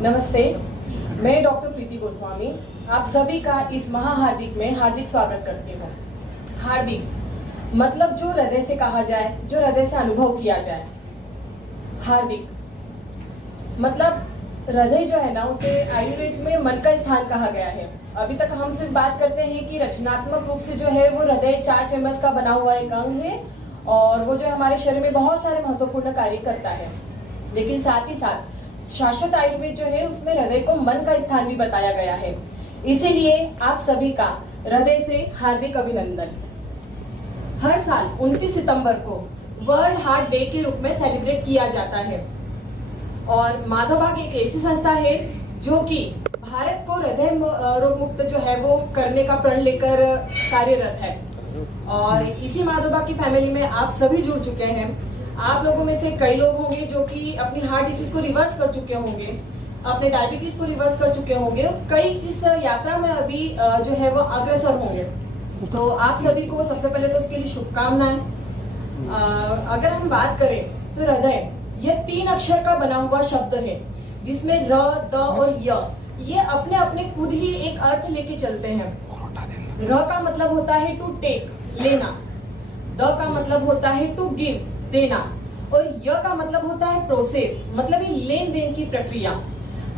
नमस्ते, मैं डॉक्टर प्रीति गोस्वामी आप सभी का इस महाहार्दिक में हार्दिक स्वागत करती हूँ। हार्दिक मतलब जो हृदय से कहा जाए, जो हृदय से अनुभव किया जाए। हार्दिक मतलब हृदय जो है ना, उसे आयुर्वेद में मन का स्थान कहा गया है। अभी तक हम सिर्फ बात करते हैं कि रचनात्मक रूप से जो है वो हृदय 4 चम्मच का बना हुआ एक अंग है और वो जो हमारे शरीर में बहुत सारे महत्वपूर्ण कार्य करता है। लेकिन साथ ही साथ शाश्वत आयुर्वेद जो है उसमें हृदय को मन का स्थान भी बताया गया है। इसीलिए आप सभी का हृदय से हार्दिक अभिनंदन। हर साल 29 सितंबर को वर्ल्ड हार्ट डे के रूप में सेलिब्रेट किया जाता है और माधवबाग एक ऐसी संस्था है जो कि भारत को हृदय रोग मुक्त जो है वो करने का प्रण लेकर कार्यरत है। और इसी माधवबाग की फैमिली में आप सभी जुड़ चुके हैं। आप लोगों में से कई लोग होंगे जो कि अपनी हार्ट डिसीज को रिवर्स कर चुके होंगे, अपने डायबिटीज को रिवर्स कर चुके होंगे, कई इस यात्रा में अभी जो है वो अग्रसर होंगे। तो आप सभी को सबसे पहले तो उसके लिए शुभकामनाएं। अगर हम बात करें तो हृदय यह 3 अक्षर का बना हुआ शब्द है जिसमें र, द और य ये अपने अपने खुद ही एक अर्थ लेके चलते हैं। र का मतलब होता है टू टेक, लेना। द का मतलब होता है टू गिव, देना। और य का मतलब होता है प्रोसेस, मतलब ये लेन देन की प्रक्रिया।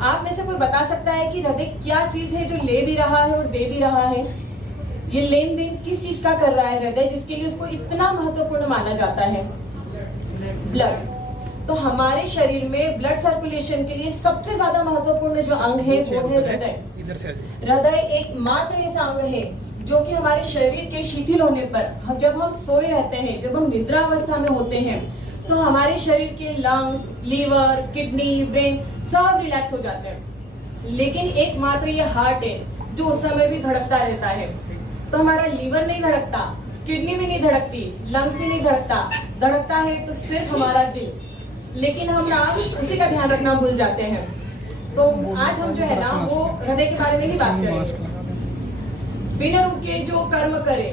आप में से कोई बता सकता है कि हृदय क्या चीज है जो ले भी रहा है और दे भी रहा है? ये लेन देन किस चीज का कर रहा है हृदय, जिसके लिए उसको इतना महत्वपूर्ण माना जाता है? ब्लड। तो हमारे शरीर में ब्लड सर्कुलेशन के लिए सबसे ज्यादा महत्वपूर्ण जो अंग है वो है हृदय। हृदय एक मात्र ऐसा अंग है जो कि हमारे शरीर के शिथिल होने पर, जब हम सोए रहते हैं, जब हम निद्रा अवस्था में होते हैं, तो हमारे शरीर के लंग्स, लीवर, किडनी, ब्रेन सब रिलैक्स हो जाते हैं। लेकिन एकमात्र ये हार्ट है जो उस समय भी धड़कता रहता है। तो हमारा लीवर नहीं धड़कता, किडनी भी नहीं धड़कती, लंग्स भी नहीं धड़कता, धड़कता है तो सिर्फ हमारा दिल। लेकिन हम ना उसी का ध्यान रखना भूल जाते हैं। तो आज हम जो है ना वो हृदय के बारे में ही बात करेंगे। बिना रुके जो कर्म करे,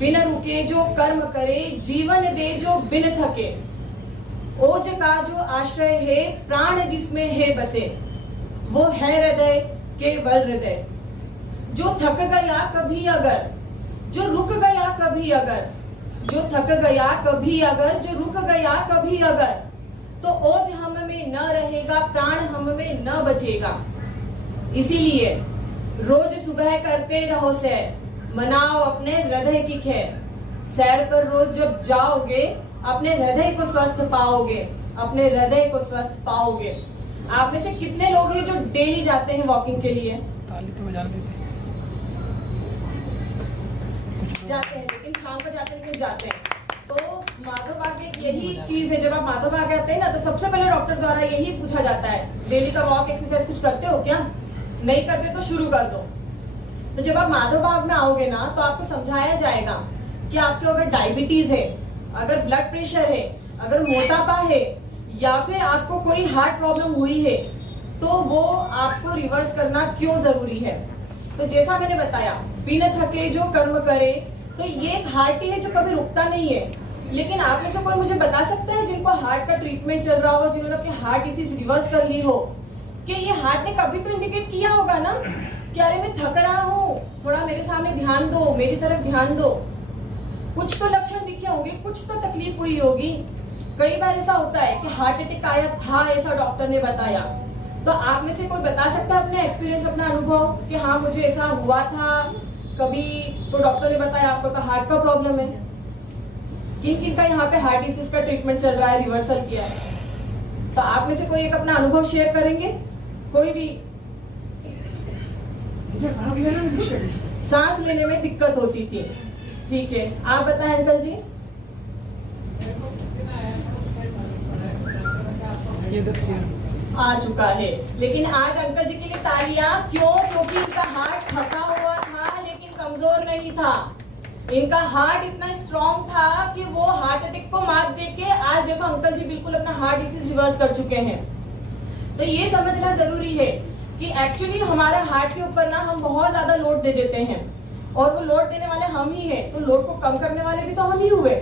बिना रुके जो कर्म करे, जीवन दे जो बिन थके। ओज का जो आश्रय है, प्राण जिसमें है बसे, वो है हृदय, केवल हृदय। जो थक गया कभी अगर, जो रुक गया कभी अगर, जो थक गया कभी अगर, जो रुक गया कभी अगर, तो ओज हम में न रहेगा, प्राण हम में न बचेगा। इसीलिए रोज सुबह करते रहो सैर, मनाओ अपने हृदय की खैर। सैर पर रोज जब जाओगे अपने हृदय को स्वस्थ पाओगे, अपने हृदय को स्वस्थ पाओगे। आप में से कितने लोग हैं जो डेली जाते हैं वॉकिंग के लिए? ताली तो बजा देते हैं। जाते हैं, लेकिन शाम को जाते हैं, लेकिन जाते हैं। तो माधवबाग एक यही चीज है, जब आप माधवबाग आते हैं ना तो सबसे पहले डॉक्टर द्वारा यही पूछा जाता है, डेली का वॉक एक्सरसाइज कुछ करते हो क्या? नहीं करते तो शुरू कर दो। तो जब आप माधवबाग में आओगे ना तो आपको समझाया जाएगा कि आपको अगर डायबिटीज है, अगर ब्लड प्रेशर है, अगर मोटापा है, या फिर आपको कोई हार्ट प्रॉब्लम हुई है, तो वो आपको रिवर्स करना क्यों जरूरी है। तो जैसा मैंने बताया, बिना थके जो कर्म करे, तो ये एक हार्ट ही है जो कभी रुकता नहीं है। लेकिन आप में से कोई मुझे बता सकता है जिनको हार्ट का ट्रीटमेंट चल रहा हो, जिन्होंने अपनी हार्ट डिसीज रिवर्स कर ली हो, कि ये हार्ट ने कभी तो इंडिकेट किया होगा ना कि अरे मैं थक रहा हूँ, थोड़ा मेरे सामने ध्यान दो, मेरी तरफ ध्यान दो। कुछ तो लक्षण दिखे होंगे, कुछ तो तकलीफ हुई होगी। कई बार ऐसा होता है कि हार्ट अटैक आया था, ऐसा डॉक्टर ने बताया। तो आप में से कोई बता सकता है अपने एक्सपीरियंस, अपना अनुभव कि हाँ मुझे ऐसा हुआ था कभी, तो डॉक्टर ने बताया आपको तो हार्ट का प्रॉब्लम है। किन किन का यहाँ पे हार्ट डिसीज का ट्रीटमेंट चल रहा है, रिवर्सल किया है? तो आप में से कोई एक अपना अनुभव शेयर करेंगे? कोई भी? सांस लेने में दिक्कत होती थी, ठीक है, आप बताएं अंकल जी। आ चुका है, लेकिन आज अंकल जी के लिए तालियां क्यों? क्योंकि इनका हार्ट थका हुआ था लेकिन कमजोर नहीं था। इनका हार्ट इतना स्ट्रॉन्ग था कि वो हार्ट अटैक को मात देके आज देखो अंकल जी बिल्कुल अपना हार्ट डिसीज रिवर्स कर चुके हैं। तो ये समझना जरूरी है कि एक्चुअली हमारा हार्ट के ऊपर ना हम बहुत ज्यादा लोड दे देते हैं और वो लोड देने वाले हम ही हैं, तो लोड को कम करने वाले भी तो हम ही हुए।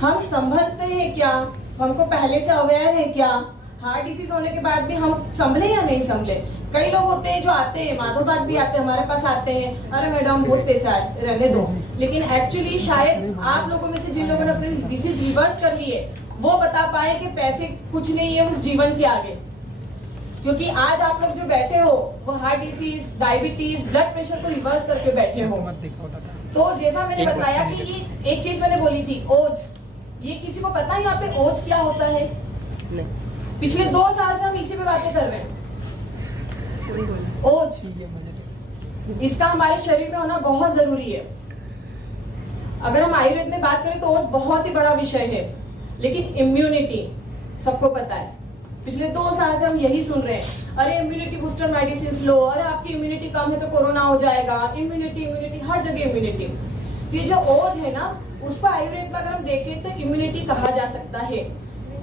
हम संभलते हैं क्या? हमको पहले से अवेयर है क्या? हार्ट डिसीज होने के बाद भी हम संभले या नहीं संभले? कई लोग होते हैं जो आते हैं, माधव बाग भी आते हैं, हमारे पास आते हैं, अरे मैडम बहुत पैसा है, रहने दो। लेकिन एक्चुअली शायद आप लोगों में से जिन लोगों ने अपनी डिसीज रिवर्स कर ली है, वो बता पाए कि पैसे कुछ नहीं है उस जीवन के आगे। क्योंकि आज आप लोग जो बैठे हो वो heart disease, diabetes, blood pressure को रिवर्स करके बैठे हो। तो जैसा मैंने बताया कि ये एक चीज मैंने बोली थी, ओज। ये किसी को पता है यहाँ पे ओज क्या होता है? नहीं। पिछले 2 साल से हम इसी पे बातें कर रहे हैं। ओज, इसका हमारे शरीर में होना बहुत जरूरी है। अगर हम आयुर्वेद में बात करें तो ओज बहुत ही बड़ा विषय है। लेकिन इम्यूनिटी सबको पता है, पिछले 2 साल से हम यही सुन रहे हैं, अरे इम्यूनिटी बूस्टर मेडिसिन लो, अरे आपकी इम्यूनिटी कम है तो कोरोना हो जाएगा, इम्यूनिटी हर जगह इम्यूनिटी। तो ये जो ओज है ना, उसको आयुर्वेद में अगर हम देखें तो इम्यूनिटी कहा जा सकता है।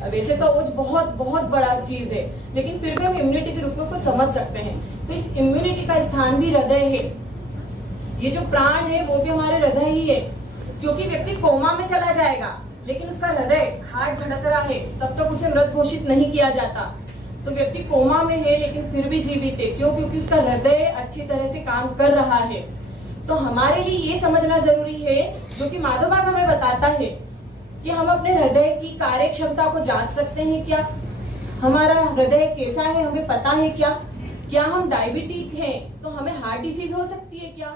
वैसे तो ओज बहुत बहुत बड़ा चीज है, लेकिन फिर भी हम इम्यूनिटी के रूप में उसको समझ सकते हैं। तो इस इम्यूनिटी का स्थान भी हृदय है। ये जो प्राण है वो भी हमारे हृदय ही है। क्योंकि व्यक्ति कोमा में चला जाएगा लेकिन उसका हृदय, हार्ट धड़क रहा है, तब तक उसे मृत घोषित नहीं किया जाता। तो व्यक्ति कोमा में है लेकिन फिर भी जीवित है। क्यों? क्योंकि उसका हृदय अच्छी तरह से काम कर रहा है। तो हमारे लिए ये समझना जरूरी है, जो कि माधव बाग हमें बताता है, कि हम अपने हृदय की कार्य क्षमता को जांच सकते हैं क्या? हमारा हृदय कैसा है हमें पता है क्या? क्या हम डायबिटिक हैं तो हमें हार्ट डिसीज हो सकती है क्या?